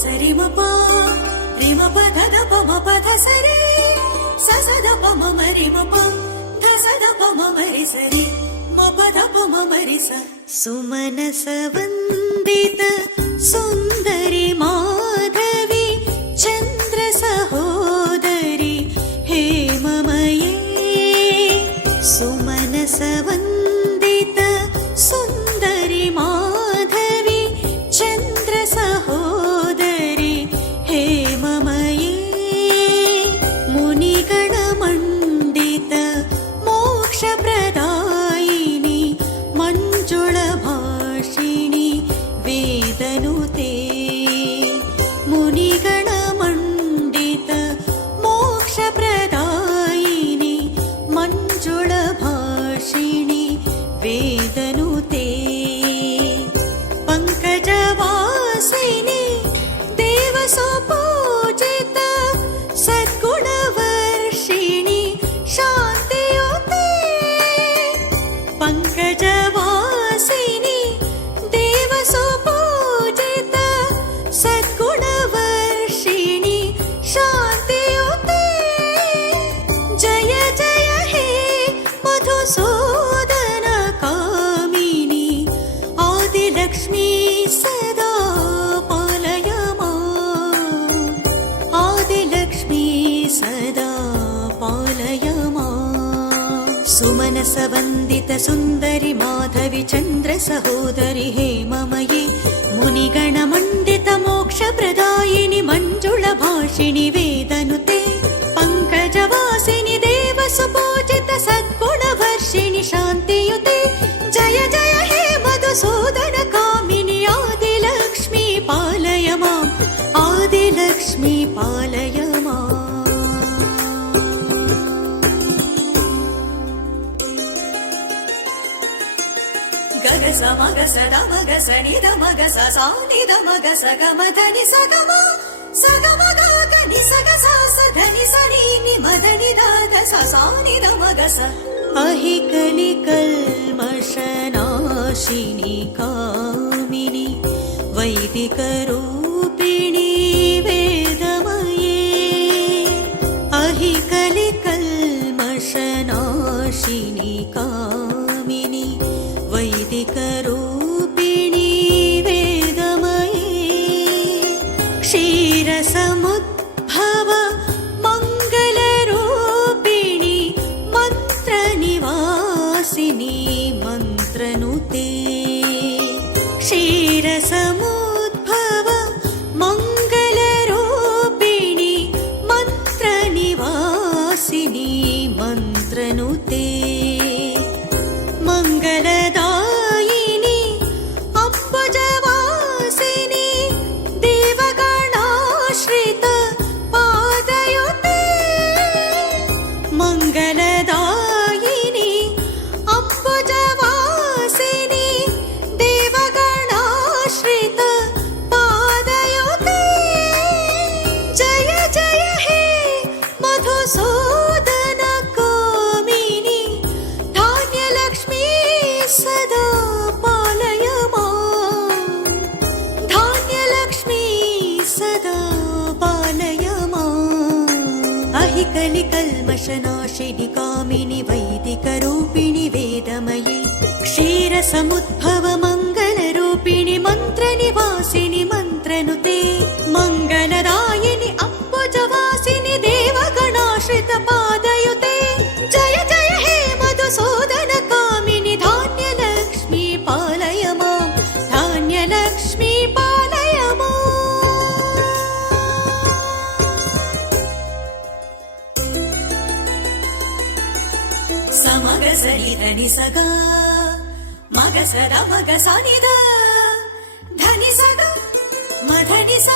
సరి మప రి మప ధద ప మప ధ సరి స సద ప మమ రి మప ధ సద ప మమ రి సరి మప ధ ప మమ రి స. సుమనస వందిత సుందరి మాధవి చంద్ర సహోదరి హేమమయే. సుమనస వందిత సుందరి మాధవి చంద్ర సహోదరి హేమమయే. మునిగణ మండిత మోక్ష ప్రదాయిని మంజుళ భాషిణి వేదనుతే. మునిగణ మండిత మోక్ష ప్రదాయిని మంజుళ భాషిణి వేదనుతే. పంకజవాసిని దేవసుపూజిత సద్గుణవర్షిణి శాంతియుతే. పంకజవాసిని దేవసుపూజిత సద్గుణవర్షిణి శాంతియుతే. జయ జయ హే మధుసూదన కామిని ఆదిలక్ష్మీ సదా పాలయ మాం. ఆదిలక్ష్మీ సదా పాలయ మాం. సుమనస వందిత సుందరి మాధవి చంద్ర సహోదరి హేమమయే. మునిగణ మండిత మోక్ష ప్రదాయిని మంజుళ భాషిణి వేదనుతే. పంకజవాసిని దేవసుపూజిత సద్గుణవర్షిణి శాంతియుతే. జయ జయ హే మధుసూదన కామిని ఆదిలక్ష్మీ పాలయ మాం. ఆదిలక్ష్మీ పాలయ మాం. గగ స మగ స ద మగ స ని ద మగ స సా ని ద మగ స గ మ ధ ని స గ మ స గ మ గ గ ని స గ స స ధ ని స ని ని మ ధ ని ద ధ స సా ని ద మగ స. అహి కలి కల్మషనాశిని కామిని వైదిక రూపిణి వేదమయే. అహి కలి కల్మషనాశిని కామిని వైదిక రూపిణి వేదమయే. క్షీరసముద్భవ మంగళ రూపిణి మంత్ర నివాసిని మంత్రనుతే. క్షీరసముద్భవ మంగళ రూపిణి మంత్ర నివాసిని మంత్రనుతే. మంగళదాయిని అంబుజవాసిని దేవగణాశ్రిత పాదయుతే. మంగళదాయిని అంబుజవాసిని దేవగణాశ్రిత పాదయుతే. జయ జయ హే మధుసూదన కామిని ధాన్యలక్ష్మీ సదా పాలయ మాం. ధాన్యలక్ష్మీ సదా పాలయ మాం. అహి కలి కల్మషనాశిని కామిని వైదిక రూపిణి వేదమయే. క్షీర సముద్భవ మంగళ రూపిణి మంత్ర నివాసిని మంత్రనుతే. మంగళదాయిని అంబుజవాసిని దేవగణాశ్రిత పాదయుతే. జయ జయ హే మధుసూదన కామిని ధాన్యలక్ష్మీ పాలయ మాం. ధాన్యలక్ష్మీ పాలయ మాం. సమగ సరి ధని సగ మగ సర మగ సని ద ధని సగ మధని స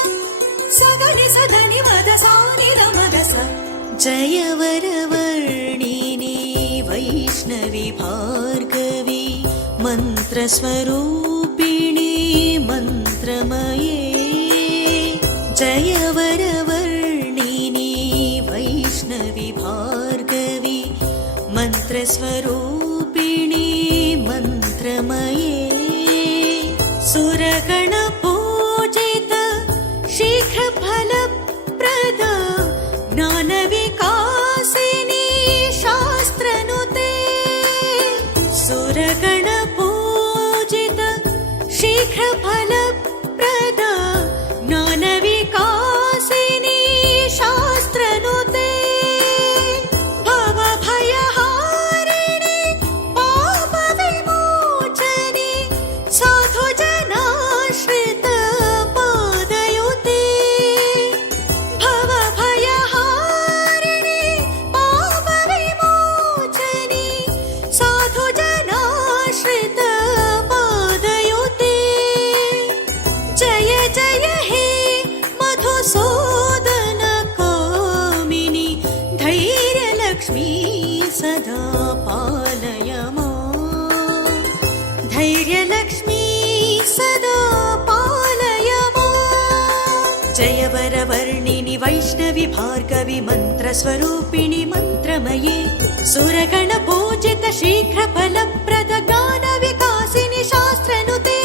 సగని స ధని మద సాని ద మగ స. జయ వరవర్ణిని వైష్ణవి భార్గవి మంత్రస్వరూపిణి మంత్రమయే. జయ వరవర్ణిని వైష్ణవి భార్గవి మంత్రస్వరూపిణి మంత్రమయే. సురగణ పూజిత శ్రీ शीघ्रफलप्रदा ज्ञानविकासिनी शास्त्रनुते भवभयहारिणि पापविमोचनि साधुजनाश्रितपादयुते भवभयहारिणि पापविमोचनि साधुजनाश्रितपादयुते जय जय हे मधुसूदन कामिनि धैर्यलक्ष्मी सदा पालय माम् धैर्यलक्ष्मी सदा पालय माम् जय वरवर्णिनि वैष्णवि भार्गवि मन्त्रस्वरूपिणि मन्त्रमये सुरगणपूजित शीघ्रफलप्रद ज्ञानविकासिनि शास्त्रनुते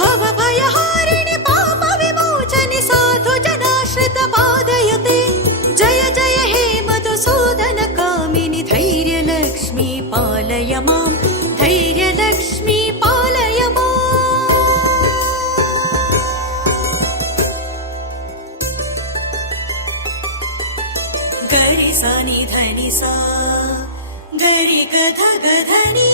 भवभयहारिणि पापविमोचनि साधुजनाश्रितपादयुते जय जय हे मधुसूदन कामिनि धैर्यलक्ष्मी पालय माम् धैर्यलक्ष्मी पालय माम् गरि सा नि धनि सा गरि गध गधनि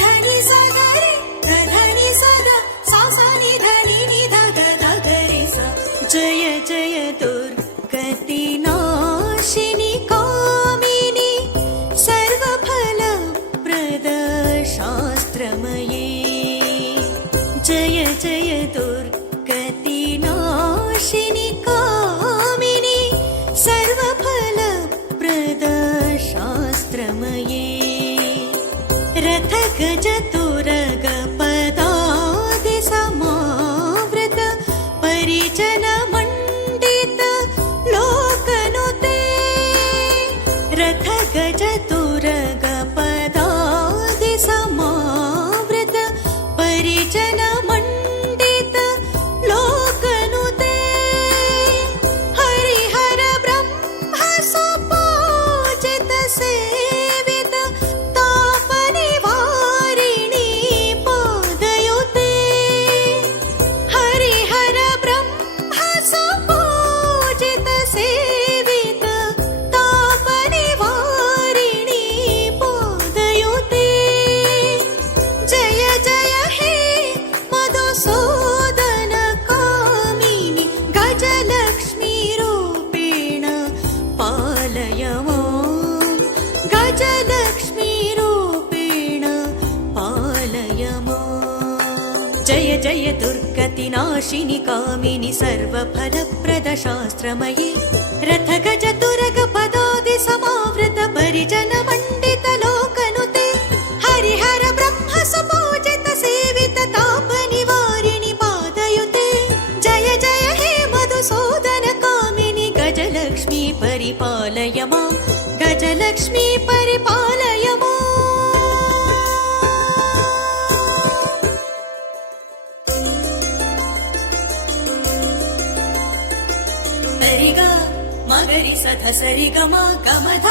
धनि सा गरि गधनि सदा सा सा नि धनि नि ध ध ध गरि सा जय जय दुर्गति नाशिनि कामिनि सर्वफलप्रद शास्त्रमये जय जय दुर्गति नाशिनि कामिनि सर्वफलप्रद शास्त्रमये रथ गज तुरग पदादि समावृत परिजन मण्डित लोकनुते रथ गज तुरग पदादि समावृत परिजन मण्डित लोकनुते हरिहर ब्रह्म सुपूजित सेवित तापनिवारिणि पादयुते हरिहर ब्रह्म सुपूजित सेवित तापनिवारिणि पादयुते जय जय हे मधुसूदन कामिनि गजलक्ष्मी रूपेण पालय माम् गजलक्ष्मी रूपेण पालय माम् जय जय दुर्गति नाशिनि कामिनि सर्वफलप्रद शास्त्रमये रथ गज तुरग पदादि समावृत परिजन मण्डित लोकनुते हरिहर ब्रह्म सुपूजित सेवित तापनिवारिणि पादयुते जय जय हे मधुसूदन कामिनि गजलक्ष्मी परिपालय माम् गजलक्ष्मी परिपालय माम् सरिगा मगरि सध सरि गम गमध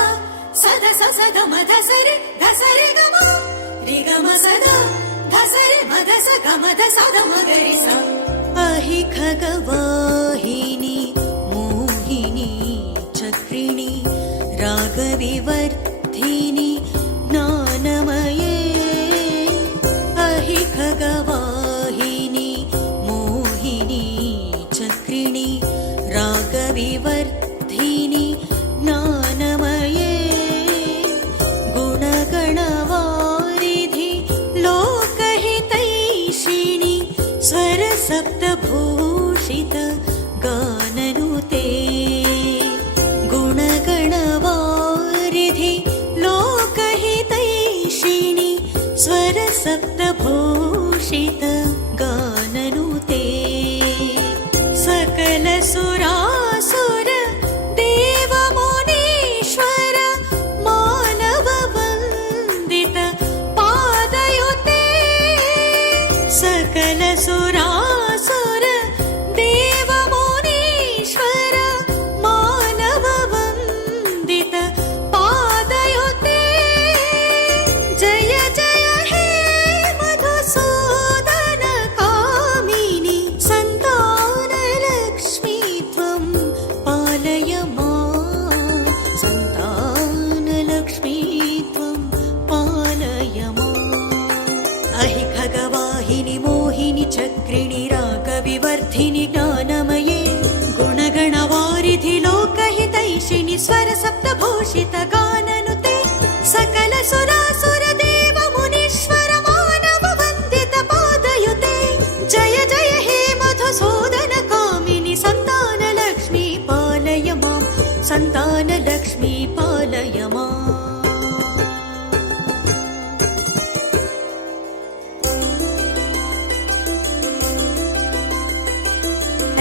सद स सद मध सरि ध सरि गम रि गम सद ध सरि मध स गमध सद मगरि सा अहि खगवाहिनी मोहिनी चक्रिणी रागविवर्धिनी ज्ञानमये अहि खगवाहिनी मोहिनी चक्रिणी रागविवर्धिनी ज्ञानमये गुणगणवारिधि लोकहितैषिणि स्वरसप्तभूषित गाननुते गुणगणवारिधि लोकहितैषिणि स्वरसप्तभूषित गाननुते सकल सुरासुर देव मुनीश्वर मानव वन्दित पादयुते सकल सुरासुर देव मुनीश्वर मानव वन्दित पादयुते जय जय हे मधुसूदन का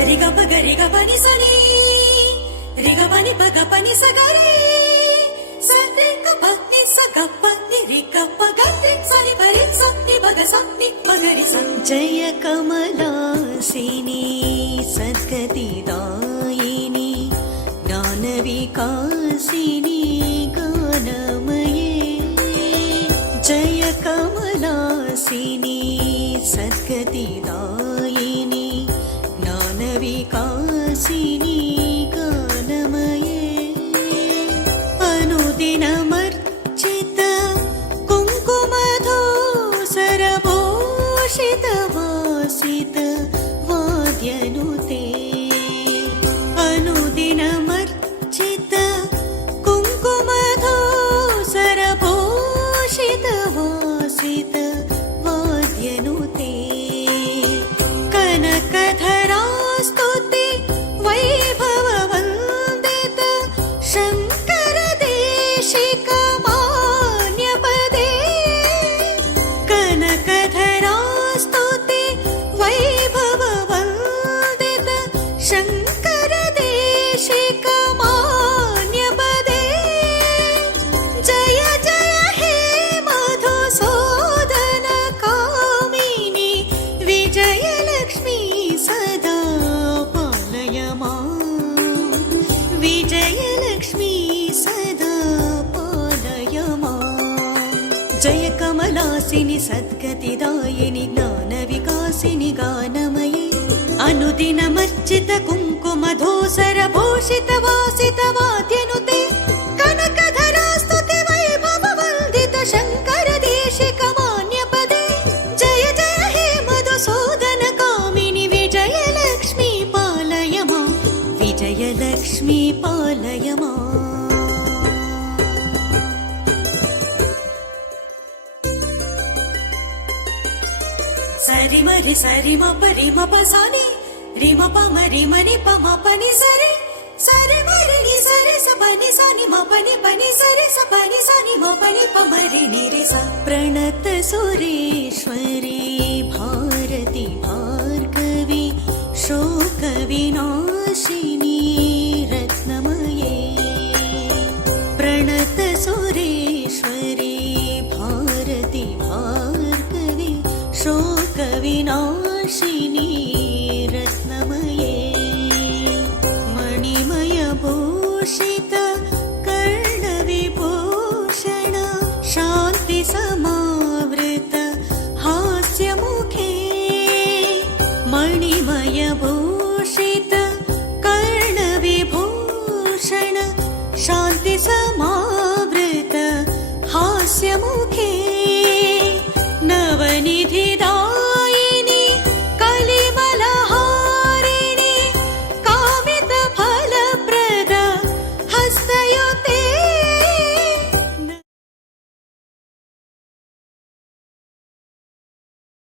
రిగ పగ రిగ పని సని రిగ పని పగ పని సగరి సరిగ పని సగప్ప నిరిగ పగ సని పరి సని పగ సని పగరి సంజయ కమలాసిని సద్గతిదాయిని జ్ఞాన వికాసిని గానమయే జయ కమలాసిని సద్గతిదాయిని జ్ఞాన వికాసిని గానమయే అనుదినమర్చిత కుంకుమధూసరభూషిత వాసిత వాద్యనుతే అనుదినమర్చిత కుంకుమధూసరభూషిత వాసిత వాద్యనుతే కనకధరాస్తుతి వైభవ వందిత శంకర దేశిక మాన్యపదే కనకధరాస్తుతి వైభవ వందిత శంకర దేశిక మాన్యపదే జయ జయ హే మధుసూదన కామిని విజయలక్ష్మీ సదా పాలయ మాం విజయలక్ష్మీ సదా పాలయ మాం జయ కమలాసిని సద్గతిదాయిని జ్ఞాన వికాసిని గానమయే అనుదినమర్చిత కుంకుమధూసర భూషిత వాసిత వాద్యనుతే కనకధరాస్తుతి వైభవ వందిత శంకర దేశిక మాన్యపదే జయ జయ హే మధుసూదన కామిని విజయలక్ష్మీ పాలయ మాం విజయలక్ష్మీ పాలయ మాం సరి మరి సరి మ పరి మ ప సాని రి మ ప మరి మని ప మ పని సరి సరి మరి ని సరి స పని సాని మ పని పని సరి స పని సాని మ పని ప మరి ని రి స ప్రణత సురేశ్వరి భారతి భార్గవి శోక వినాశిని రత్నమయే ప్రణత సురేశ్వరి భారతి భార్గవి శోక వినాశిని రత్నమయే మణిమయ భూషిత కర్ణ విభూషణ శాంతి సమావృత హాస్యముఖే మణిమయ భూషిత కర్ణ విభూషణ శాంతి సమా